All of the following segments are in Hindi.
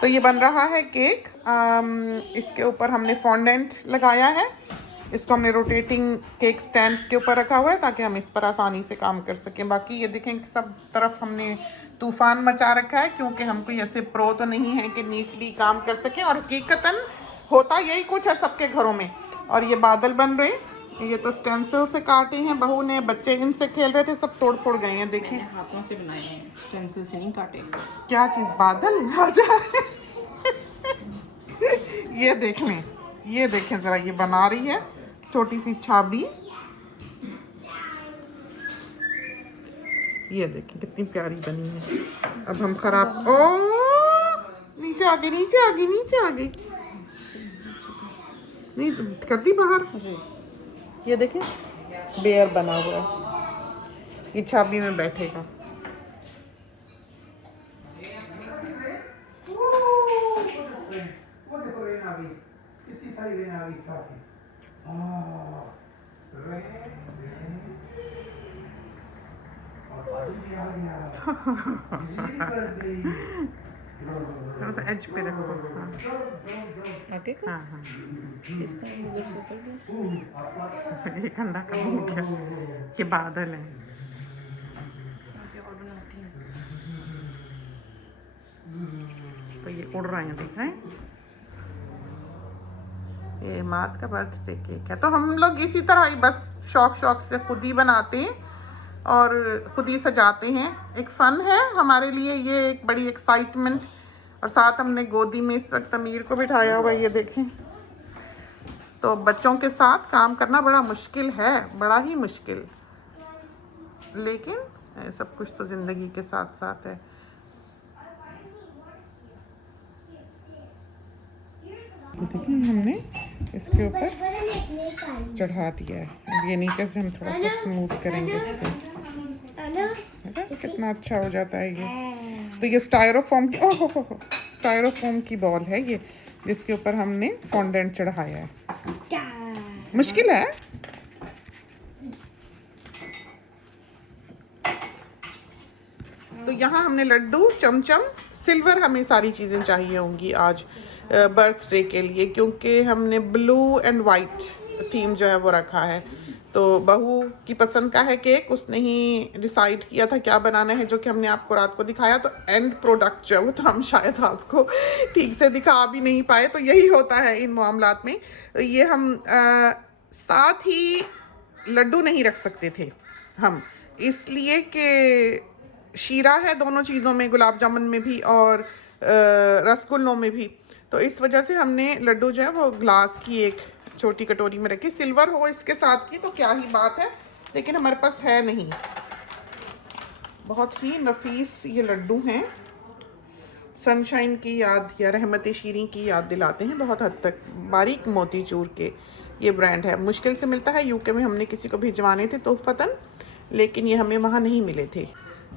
तो ये बन रहा है केक। इसके ऊपर हमने फॉन्डेंट लगाया है। इसको हमने रोटेटिंग केक स्टैंड के ऊपर रखा हुआ है ताकि हम इस पर आसानी से काम कर सकें। बाकी ये देखें कि सब तरफ हमने तूफ़ान मचा रखा है, क्योंकि हम कोई ऐसे प्रो तो नहीं है कि नीटली काम कर सकें, और हकीकतन होता यही कुछ है सबके घरों में। और ये बादल बन रहे, ये तो स्टेंसिल से काटे हैं बहू ने, बच्चे इनसे खेल रहे थे, सब तोड़ फोड़ गए हैं। देखें हाथों से बनाए हैं, स्टेंसिल से नहीं काटे। क्या चीज़, बादल आ जाए। ये देख लें, ये देखें ज़रा, ये बना रही है छोटी सी छाबी। ये देखें कितनी प्यारी बनी है। अब हम खराब, ओ नीचे आ गई, नीचे आ गई, नीचे आ गई, नहीं कर दी बाहर। ये देखें बेयर बना हुआ है, ये छाबी में बैठेगा। कितनी सारी लेने आ गई छाबी। थोड़ा सा एज पे रखो। आगे का? हाँ हाँ, इसका उधर से कर दो। ये ठंडा कम हो गया, ये बादल है। तो ये उड़ रहे हैं, देख रहे हैं। ये मात का बर्थडे केक है, तो हम लोग इसी तरह ही बस शौक से खुद ही बनाते हैं और खुद ही सजाते हैं। एक फ़न है हमारे लिए ये, एक बड़ी एक्साइटमेंट। और साथ हमने गोदी में इस वक्त अमीर को बिठाया हुआ, ये देखें। तो बच्चों के साथ काम करना बड़ा मुश्किल है, बड़ा ही मुश्किल, लेकिन सब कुछ तो ज़िंदगी के साथ साथ है। देखिए हमने इसके ऊपर चढ़ा दिया है। अब ये नीचे से हम थोड़ा सा स्मूथ करेंगे इसको, कितना अच्छा हो जाता है ये। तो ये स्टायरोफोम की, ओहो स्टायरोफोम की बॉल है ये, जिसके ऊपर हमने फॉन्डेंट चढ़ाया है। मुश्किल है। तो यहाँ हमने लड्डू, चमचम, सिल्वर, हमें सारी चीज़ें चाहिए होंगी आज बर्थडे के लिए, क्योंकि हमने ब्लू एंड वाइट थीम जो है वो रखा है। तो बहू की पसंद का है केक, उसने ही डिसाइड किया था क्या बनाना है, जो कि हमने आपको रात को दिखाया। तो एंड प्रोडक्ट जो है वो तो हम शायद आपको ठीक से दिखा भी नहीं पाए। तो यही होता है इन मामलात में। ये हम साथ ही लड्डू नहीं रख सकते थे हम, इसलिए कि शीरा है दोनों चीज़ों में, गुलाब जामुन में भी और रसगुल्लों में भी। तो इस वजह से हमने लड्डू जो है वो ग्लास की एक छोटी कटोरी में रखी। सिल्वर हो इसके साथ की तो क्या ही बात है, लेकिन हमारे पास है नहीं। बहुत ही नफीस ये लड्डू हैं, सनशाइन की याद या रहमत शीरी की याद दिलाते हैं बहुत हद तक। बारीक मोतीचूर के ये ब्रांड है, मुश्किल से मिलता है। यूके में हमने किसी को भिजवाने थे तोहफतन, लेकिन ये हमें वहाँ नहीं मिले थे।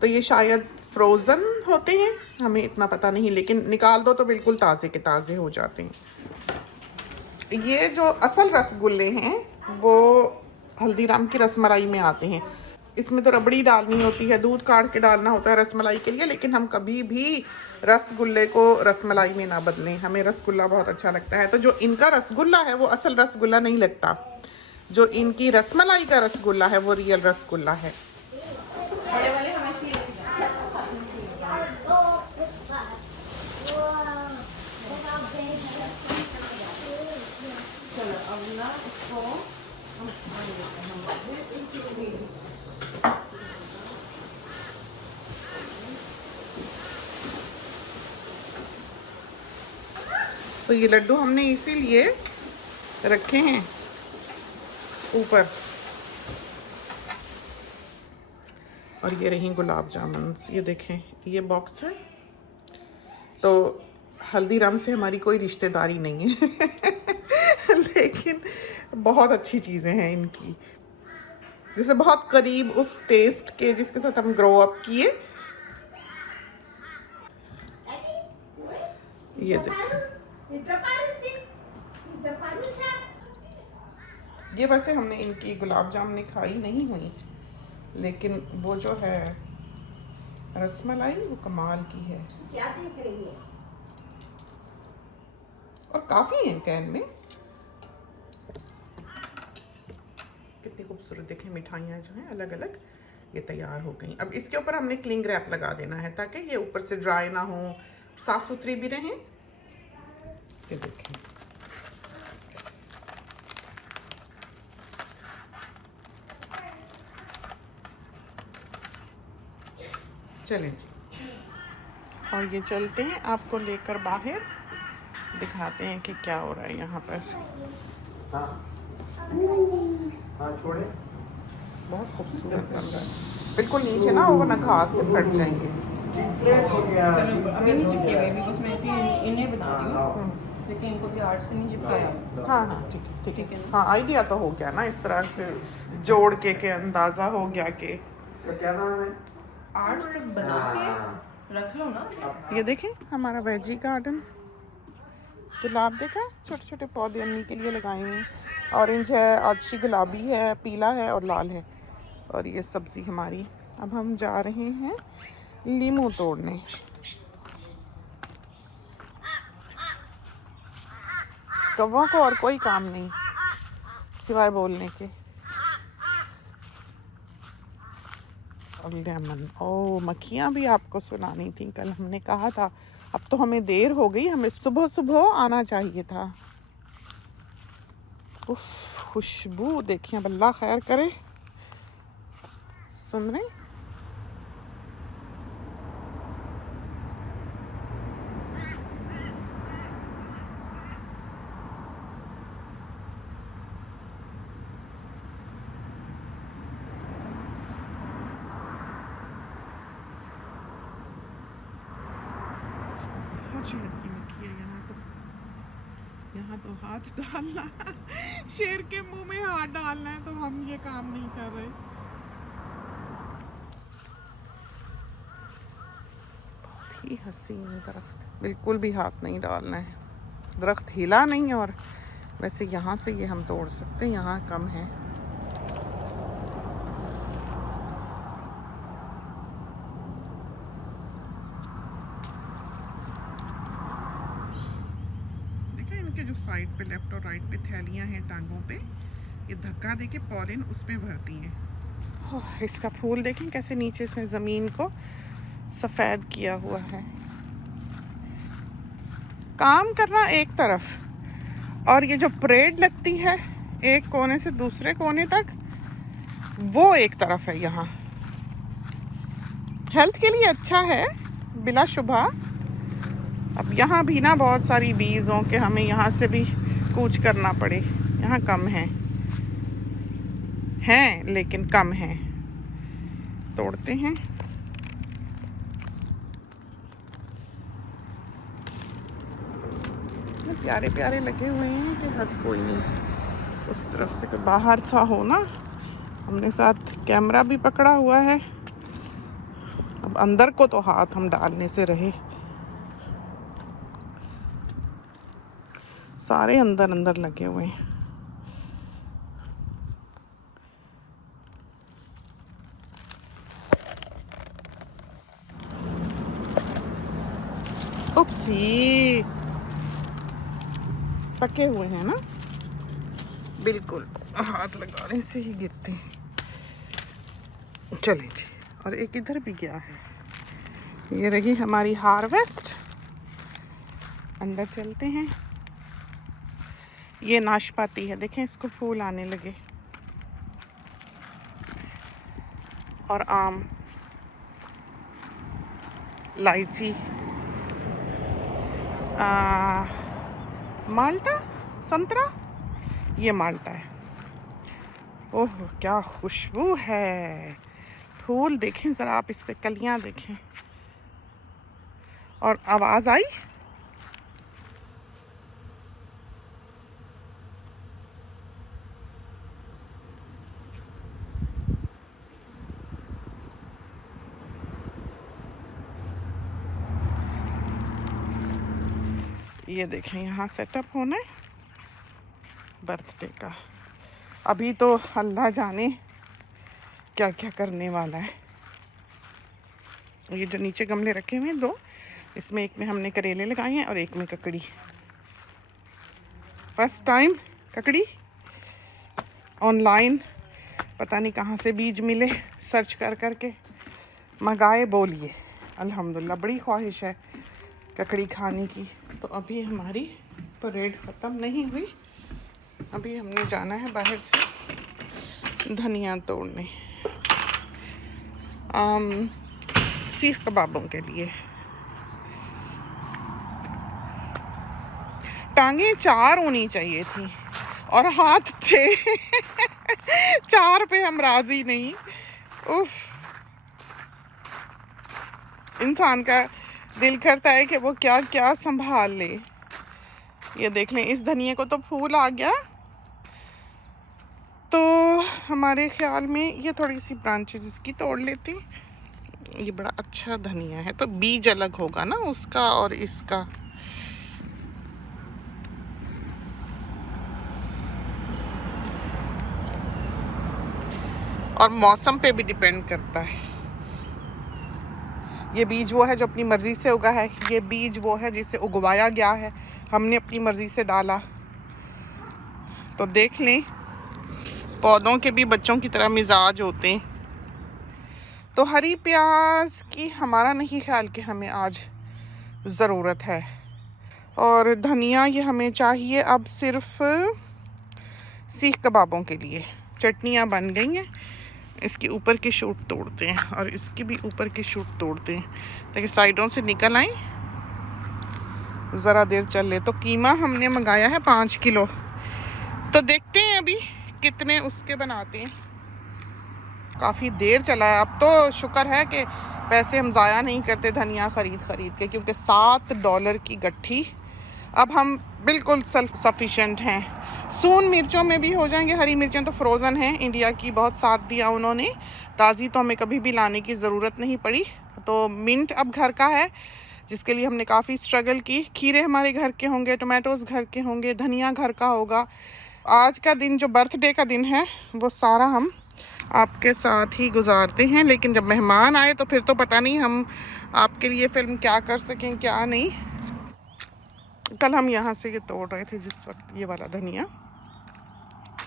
तो ये शायद फ्रोज़न होते हैं, हमें इतना पता नहीं, लेकिन निकाल दो तो बिल्कुल ताज़े के ताज़े हो जाते हैं। ये जो असल रसगुल्ले हैं वो हल्दीराम की रसमलाई में आते हैं। इसमें तो रबड़ी डालनी होती है, दूध काट के डालना होता है रसमलाई के लिए, लेकिन हम कभी भी रसगुल्ले को रसमलाई में ना बदलें। हमें रसगुल्ला बहुत अच्छा लगता है। तो जो इनका रसगुल्ला है वो असल रसगुल्ला नहीं लगता, जो इनकी रसमलाई का रसगुल्ला है वो रियल रसगुल्ला है। तो ये लड्डू हमने इसीलिए रखे हैं ऊपर। और ये रही गुलाब जामुन, ये देखें ये बॉक्स है। तो हल्दीराम से हमारी कोई रिश्तेदारी नहीं है लेकिन बहुत अच्छी चीज़ें हैं इनकी, जैसे बहुत करीब उस टेस्ट के जिसके साथ हम ग्रो अप किए। ये देखें, ये वैसे हमने इनकी गुलाब जामुन खाई नहीं हुई, लेकिन वो जो है रसमलाई वो कमाल की है। क्या देख रही है? और काफ़ी हैं कैन में। कितनी खूबसूरत देखें मिठाइयाँ जो हैं अलग अलग ये तैयार हो गई। अब इसके ऊपर हमने क्लिंग रैप लगा देना है ताकि ये ऊपर से ड्राई ना हो, साफ सुथरी भी रहें। ये देखें चलें जी, और ये चलते हैं आपको लेकर बाहर, दिखाते हैं कि क्या हो रहा है यहाँ पर। हाँ छोड़े। बहुत खूबसूरत बन रहा है, बिल्कुल नीचे ना वो, वरना घास से फट जाएंगे। फ्लेट हो गया। अभी नहीं चिपके हुए, बिकॉज मैं ऐसे इन्हें बना रही हूँ, लेकिन इनको भी आर्ट से नहीं चिपकाया। हाँ हाँ ठीक है ठीक ठीक है। है। हाँ आइडिया तो हो गया ना, इस तरह से जोड़ के अंदाज़ा हो गया कि तो क्या नाम है? आर्ट बना के रख लो ना। ये देखें हमारा वेजी गार्डन, गुलाब देखा, छोटे छोटे पौधे अम्मी के लिए लगाए हुए हैं। ऑरेंज है, अच्छी गुलाबी है, पीला है और लाल है। और ये सब्ज़ी हमारी। अब हम जा रहे हैं लीमू तोड़ने। कौवों को और कोई काम नहीं सिवाय बोलने के। और लेमन, ओ मक्खियाँ भी आपको सुनानी थी, कल हमने कहा था। अब तो हमें देर हो गई, हमें सुबह सुबह आना चाहिए था। उफ खुशबू देखिए, अब अल्लाह खैर करे। सुन रहे हर शहर की मक्खी है यहाँ तो हाथ डालना शेर के मुंह में हाथ डालना है, तो हम ये काम नहीं कर रहे। बहुत ही हसीन दरख्त, बिल्कुल भी हाथ नहीं डालना है। दरख्त हिला नहीं, और वैसे यहाँ से ये हम तोड़ सकते हैं, यहाँ कम है। देखा इनके जो साइड पे, लेफ्ट और राइट पे थैलियाँ हैं टांगों पे, ये धक्का दे के पॉलिन उसमें भरती हैं। ओह, इसका फूल देखें कैसे नीचे से ज़मीन को सफ़ेद किया हुआ है। काम करना एक तरफ, और ये जो परेड लगती है एक कोने से दूसरे कोने तक, वो एक तरफ है। यहाँ हेल्थ के लिए अच्छा है बिला शुबा। अब यहाँ भी ना बहुत सारी बीज हों कि हमें यहाँ से भी कूच करना पड़े। यहाँ कम हैं लेकिन कम हैं। तोड़ते हैं। प्यारे प्यारे लगे हुए हैं कि हद कोई नहीं। उस तरफ से कोई बाहर सा हो ना, हमने साथ कैमरा भी पकड़ा हुआ है। अब अंदर को तो हाथ हम डालने से रहे, सारे अंदर अंदर लगे हुए हैं। उपसी पके हुए हैं ना, बिल्कुल हाथ लगाने से ही गिरते हैं। चलें जी, और एक इधर भी गया है। ये रही हमारी हार्वेस्ट। अंदर चलते हैं। ये नाशपाती है, देखें इसको फूल आने लगे। और आम, इलायची, माल्टा, संतरा, ये माल्टा है। ओह क्या खुशबू है। फूल देखें ज़रा आप, इस पे कलियां देखें। और आवाज़ आई, ये देखें यहाँ सेटअप होना है बर्थडे का। अभी तो अल्लाह जाने क्या क्या करने वाला है। ये जो नीचे गमले रखे हुए हैं दो, इसमें एक में हमने करेले लगाए हैं और एक में ककड़ी। फर्स्ट टाइम ककड़ी ऑनलाइन, पता नहीं कहाँ से बीज मिले, सर्च कर करके मंगाए। बोलिए अल्हम्दुलिल्लाह, बड़ी ख्वाहिश है ककड़ी खाने की। तो अभी हमारी परेड ख़त्म नहीं हुई, अभी हमने जाना है बाहर से धनिया तोड़ने सीख कबाबों के लिए। टांगे 4 होनी चाहिए थी और हाथ 6 4 पे हम राजी नहीं। उफ, इंसान का दिल करता है कि वो क्या क्या संभाल ले। ये देख लें, इस धनिया को तो फूल आ गया, तो हमारे ख्याल में ये थोड़ी सी ब्रांचेस इसकी तोड़ लेते हैं। ये बड़ा अच्छा धनिया है, तो बीज अलग होगा ना उसका और इसका। और मौसम पे भी डिपेंड करता है। ये बीज वो है जो अपनी मर्ज़ी से उगा है, ये बीज वो है जिसे उगवाया गया है, हमने अपनी मर्ज़ी से डाला। तो देख लें, पौधों के भी बच्चों की तरह मिजाज होते हैं। तो हरी प्याज की हमारा नहीं ख्याल कि हमें आज ज़रूरत है, और धनिया ये हमें चाहिए अब सिर्फ सीख कबाबों के लिए। चटनियाँ बन गई हैं, इसके ऊपर के शूट तोड़ते हैं और इसकी भी ऊपर के शूट तोड़ते हैं ताकि साइडों से निकल आए, ज़रा देर चल ले। तो कीमा हमने मंगाया है 5 किलो, तो देखते हैं अभी कितने उसके बनाते हैं। काफ़ी देर चला है, अब तो शुक्र है कि पैसे हम ज़ाया नहीं करते धनिया ख़रीद के, क्योंकि $7 की गट्ठी। अब हम बिल्कुल सेल्फ सफिशेंट हैं। सून मिर्चों में भी हो जाएंगे। हरी मिर्चें तो फ्रोज़न हैं, इंडिया की बहुत साथ दिया उन्होंने, ताज़ी तो हमें कभी भी लाने की ज़रूरत नहीं पड़ी। तो मिंट अब घर का है, जिसके लिए हमने काफ़ी स्ट्रगल की। खीरे हमारे घर के होंगे, टमाटोज़ घर के होंगे, धनिया घर का होगा। आज का दिन जो बर्थडे का दिन है वो सारा हम आपके साथ ही गुजारते हैं, लेकिन जब मेहमान आए तो फिर तो पता नहीं हम आपके लिए फ़िल्म क्या कर सकें क्या नहीं। कल हम यहाँ से ये तोड़ रहे थे जिस वक्त, ये वाला धनिया,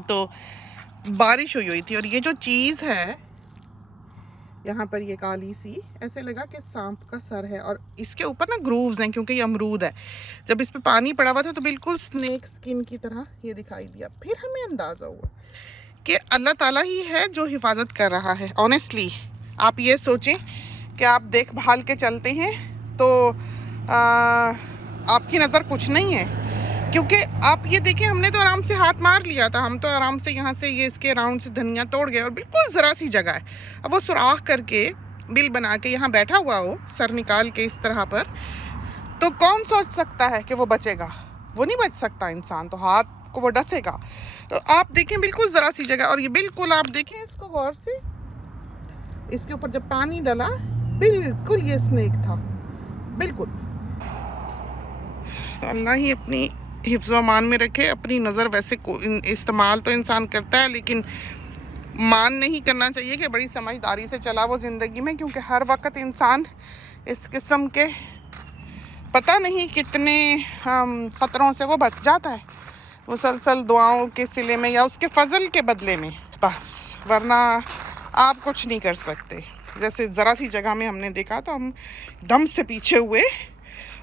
तो बारिश हुई थी और ये जो चीज़ है यहाँ पर, ये काली सी, ऐसे लगा कि सांप का सर है, और इसके ऊपर ना ग्रूव्स हैं क्योंकि ये अमरूद है। जब इस पे पानी पड़ा हुआ था तो बिल्कुल स्नेक स्किन की तरह ये दिखाई दिया। फिर हमें अंदाज़ा हुआ कि अल्लाह ताला ही है जो हिफाजत कर रहा है। ऑनेस्टली आप ये सोचें कि आप देखभाल के चलते हैं तो आपकी नज़र कुछ नहीं है, क्योंकि आप ये देखें, हमने तो आराम से हाथ मार लिया था, हम तो आराम से यहाँ से ये इसके राउंड से धनिया तोड़ गए, और बिल्कुल ज़रा सी जगह है। अब वो सुराख करके बिल बना के यहाँ बैठा हुआ हो, सर निकाल के इस तरह पर, तो कौन सोच सकता है कि वो बचेगा? वो नहीं बच सकता इंसान, तो हाथ को वो डसेगा। तो आप देखें बिल्कुल ज़रा सी जगह, और ये बिल्कुल आप देखें इसको गौर से, इसके ऊपर जब पानी डला बिल्कुल ये स्नेक था, बिल्कुल। तो अल्लाह ही अपनी हिफ्ज़ व अमान में रखे। अपनी नज़र वैसे इस्तेमाल तो इंसान करता है, लेकिन मान नहीं करना चाहिए कि बड़ी समझदारी से चला वो ज़िंदगी में, क्योंकि हर वक्त इंसान इस किस्म के पता नहीं कितने ख़तरों से वो बच जाता है, मुसलसल दुआओं के सिले में या उसके फजल के बदले में, बस। वरना आप कुछ नहीं कर सकते। जैसे ज़रा सी जगह में हमने देखा तो हम दम से पीछे हुए,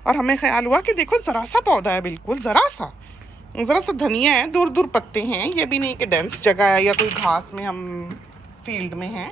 और हमें ख्याल हुआ कि देखो ज़रा सा पौधा है, बिल्कुल ज़रा सा धनिया है, दूर दूर पत्ते हैं, ये भी नहीं कि डेंस जगह है या कोई घास में हम फील्ड में हैं।